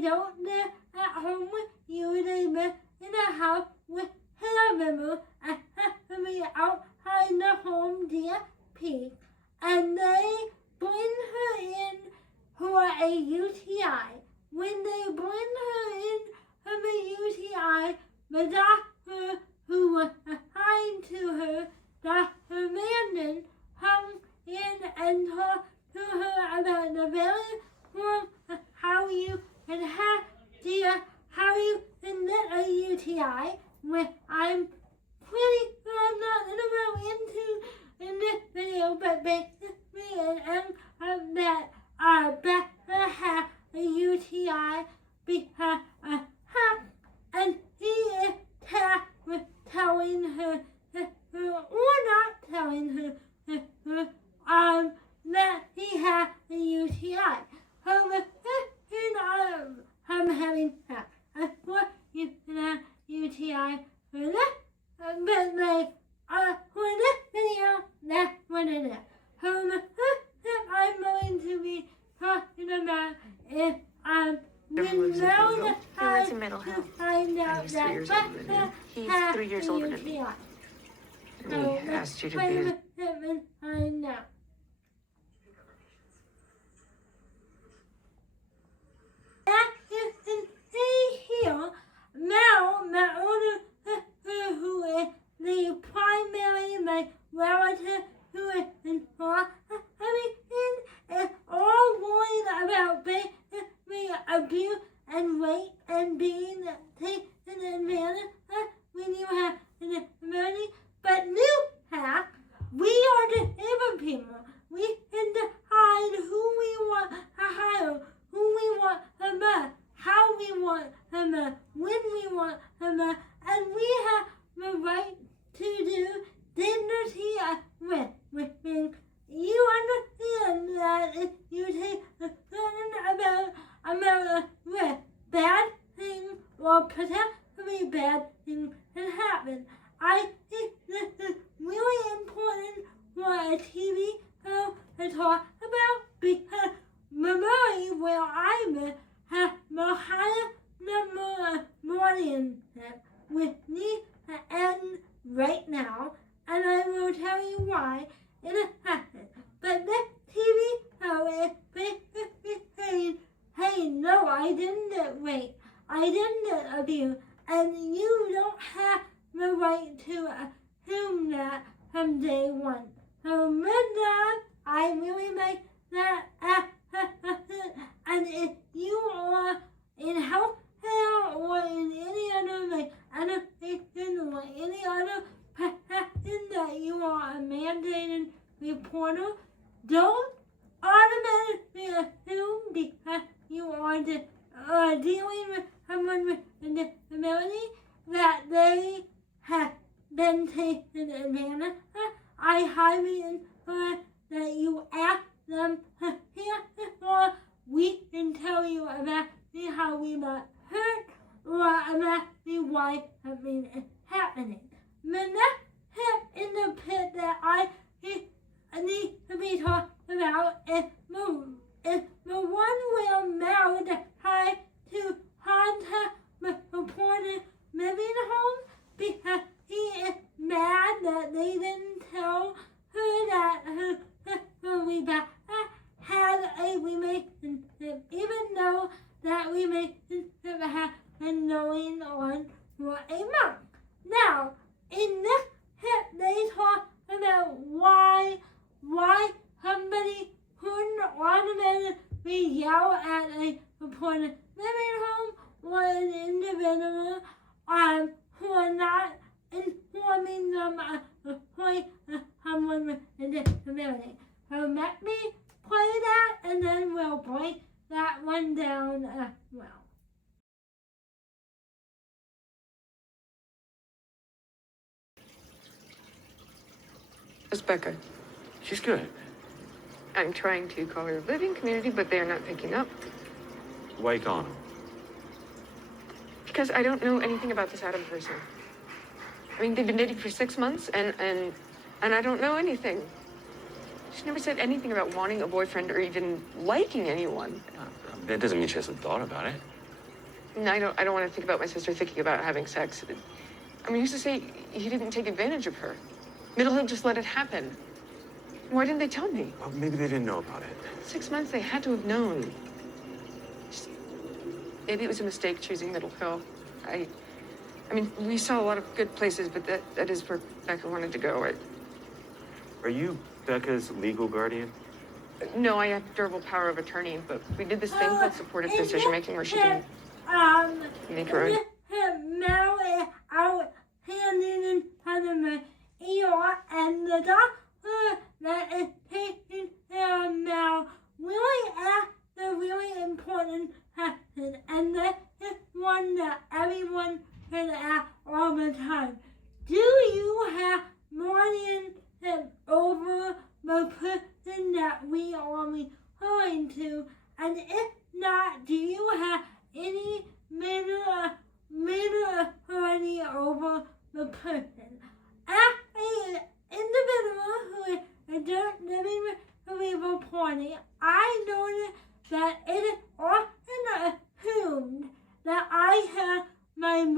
they don't live at home with you, they live in a house with caregiver outside the home, dear Pete, and they bring her in for a UTI. When they bring her in for the UTI, the doctor who was assigned to her, Dr. Landon, comes in and talks to her about the very form of how you can have, dear, how you can get a UTI, which I'm pretty sure I'm not going to go into in this video, but basically it ends up that Becca had a UTI because of her, and he is tasked with telling her, or not telling her, that he had a UTI. So the question I'm having what you can have UTI for this, but like, for this video, that's what it is. So the first step I'm going to be talking about is, we know how to find out that Becca he's 3 years older than me. So He asked you to be find out. As you can see here, Mel, my older sister, who is the primary relative who is in everything is all worried about basically abuse and rape and being taken advantage of when you have an disability. But new hack, we are disabled people. We can decide who we want to hire, who we want to love, how we want to love, when we want to love, and we have the right to do dignity at risk, which means you understand that if you take a certain amount of risk, bad things or potentially bad things can happen. I think this is really important for a TV show to talk about because Missouri, where I live, has the highest number of guardianship, which needs to end right now, and I will tell you why in a second. But this TV show is basically saying, hey, no, I didn't get raped, I didn't get abused, and you don't have the right to assume that from day one. So with that, I really like that. And if you are in healthcare or in any other education or any other profession that you are a mandated reporter, don't automatically assume because you are dealing with someone with a disability that they have been taken advantage of. I highly encourage that you ask them here before we can tell you about how we got hurt or about why something is happening. The next tip in the pit that I need to be talking about is the one where Mel decided to contact the supported living home because he is mad that they didn't tell her that her sister Rebecca had a relationship, even though that relationship had been going on for a month. Now, in this tip, they talk about why somebody couldn't automatically yell at a supported living home or an individual who are not informing them of the point of someone with a disability. So let me play that and then we'll break that one down as well. How's Becca? She's good. I'm trying to call her living community, but they're not picking up. Why you calling them? Because I don't know anything about this Adam person. I mean, they've been dating for 6 months, and I don't know anything. She never said anything about wanting a boyfriend or even liking anyone. That doesn't mean she hasn't thought about it. And I don't want to think about my sister thinking about having sex. I mean, who's to say he didn't take advantage of her? Middle Hill just let it happen. Why didn't they tell me? Well, maybe they didn't know about it. 6 months, they had to have known. Maybe it was a mistake choosing Middle Hill. I mean, we saw a lot of good places, but that is where Becca wanted to go. Are you Becca's legal guardian? No, I have durable power of attorney, but we did this thing called supportive decision-making where she can make her own. Mary out standing in front of my ER, and the doctor that is taking care of Mel really asked a really important question, and this is one that everyone should ask all the time. Do you have more than over the person that we are referring to? And if not, do you have any major authority over the person? As an individual who is adult living with cerebral palsy, I noticed that it is often assumed that I have morning,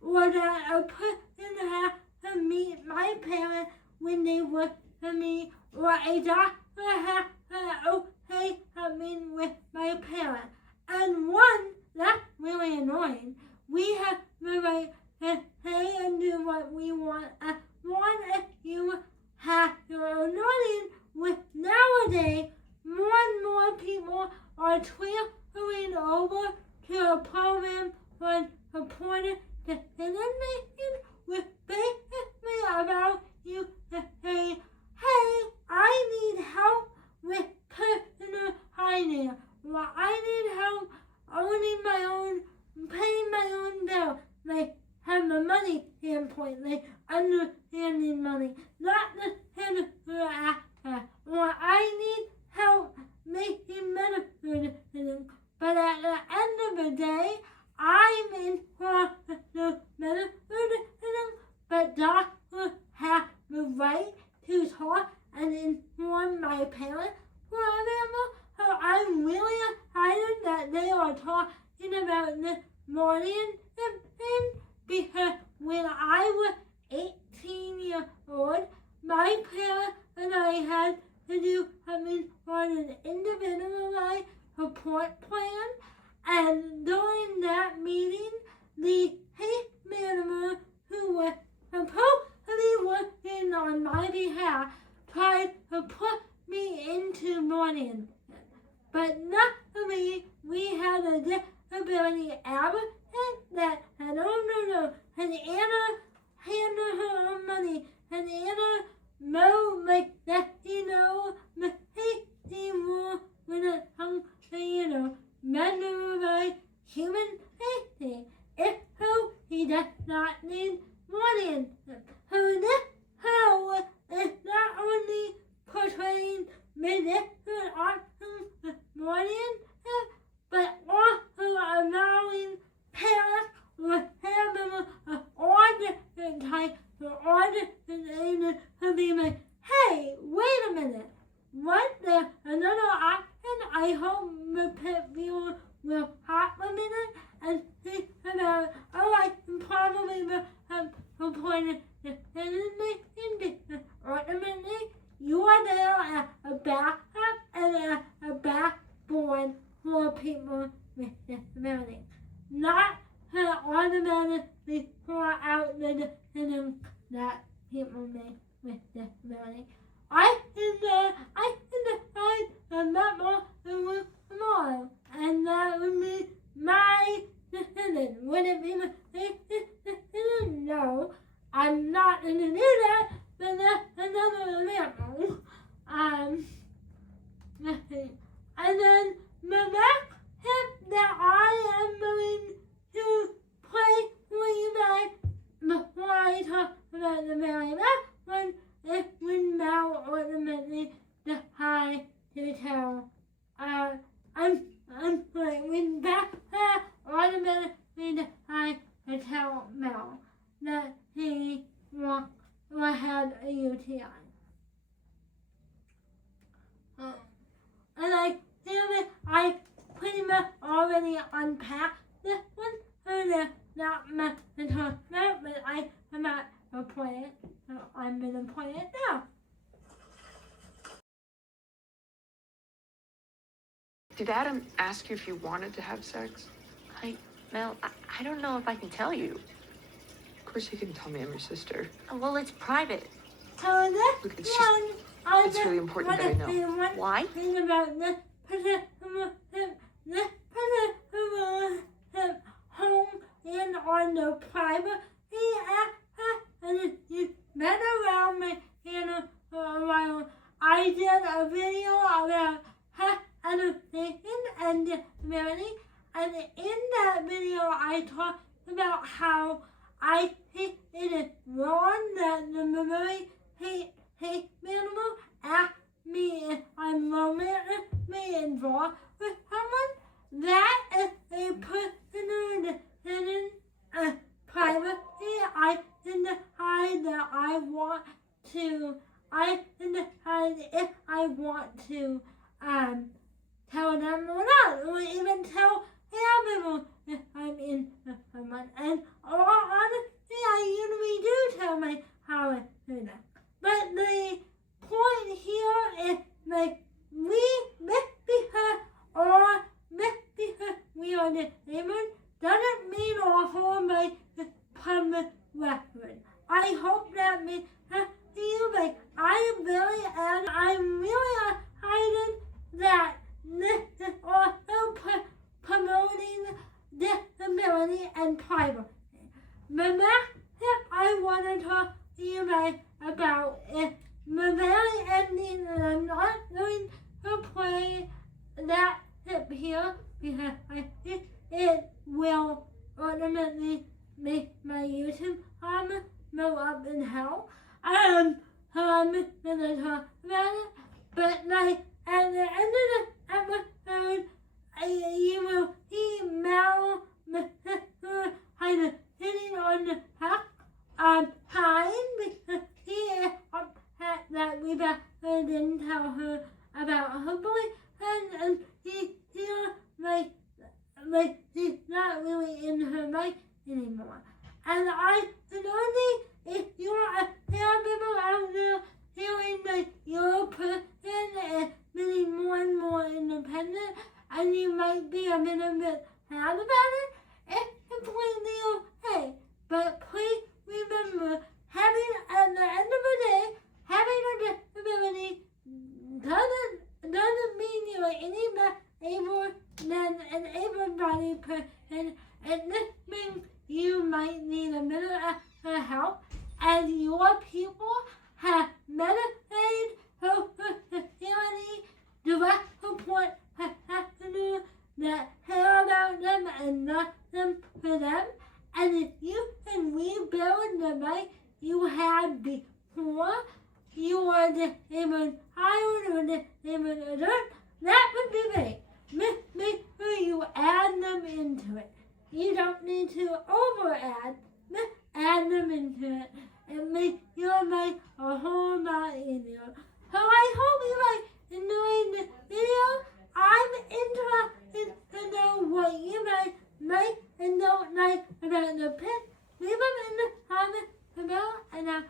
or that a person has to meet my parents when they work for me, or a doctor has to okay something with my parents. And one, that's really annoying. We have the right to say and do what we want as long as you have your anointing. With nowadays, more and more people are transferring over to a program for supported decision-making, which basically allows you to say, hey, I need help with personal finance, or I need help owning my own, paying my own bill. They have the money standpoint, they understanding money, not the senator aspect, or I need help making medical decisions. But at the end of the day, I'm in for the medical decisions, but doctors have the right to talk and inform my parents, for example. So I'm really excited that they are talking about this morning thing, because when I was 18 years old, my parents and I had to do something on an individualized support plan, and during that meeting, the case manager who was supposedly working on my behalf tried to put me into morning. But luckily, we had a disability advocate that had handed her own money, and Anna know that the safety rule when it comes to measure human safety. If so, he does not need morning. So this show is not only portraying medicinal options this morning, but also allowing parents with families of all different types, for all different ages, to be like, hey, wait a minute, what? There's another option? I hope the Pitt viewer will hop a minute and think about it. Oh, I can probably appointed the decision-making. Ultimately, you are there as a backup and as a backbone for people with disabilities. Not to automatically pour out the decisions that people make with disabilities. I can decide a lot more tomorrow, and that would be my decision. Would it be my decision? No, I'm not going to do that, but that's another example. And then the next tip that I am going to play for you guys before I talk about the very last one is when Mel ultimately decides to tell. I'm sorry, when Becca automatically decides Did Adam ask you if you wanted to have sex? Mel, I don't know if I can tell you. Of course you can tell me, I'm your sister. Well, it's private. So this Look, it's one, I it's really important that I know. Why? Thing about this particular home and on the private, and you met around me and while I did a video about adoption and disability, and in that video I talked about how it is wrong that the memory hate animal asked me if I'm romantically involved with someone. That is a personal decision, privacy. I decide that I want to. I decide if I want to tell them or not, or even tell people if I'm in someone. And honestly, I usually do tell my how I do that. But the point here is like we misbehave or misbehave we are disabled doesn't mean our whole life is public record. I hope that means you like I'm really excited that this is also promoting disability and privacy. The next tip I want to talk to you guys about is the very ending, and I'm not going to play that tip here because I think it will ultimately make my YouTube go up in hell. So I'm gonna talk about it, but like at the end of the episode, you will see Mel kind of sitting on the top pine because he is upset that we didn't tell her about her boyfriend, and he feels like he's not really in her life anymore. And I can only, if you're a caregiver out there feeling like your person is getting more and more independent, and you might be a little bit sad about it, it's completely okay. But please remember, at the end of the day, having a disability doesn't mean you're any less able than an able-bodied person. And this means you might need a little extra help, and your people have Medicaid, Social Security, direct support professionals that care about them and love them for them. And if you can rebuild the life you had before you were disabled child or disabled adult, that would be great. Make sure you add them into it. You don't need to over-add, just add them into it and make your life a whole lot easier. So I hope you like enjoying this video. I'm interested to know what you guys like and don't like about the Pitt. Leave them in the comments below, and I'll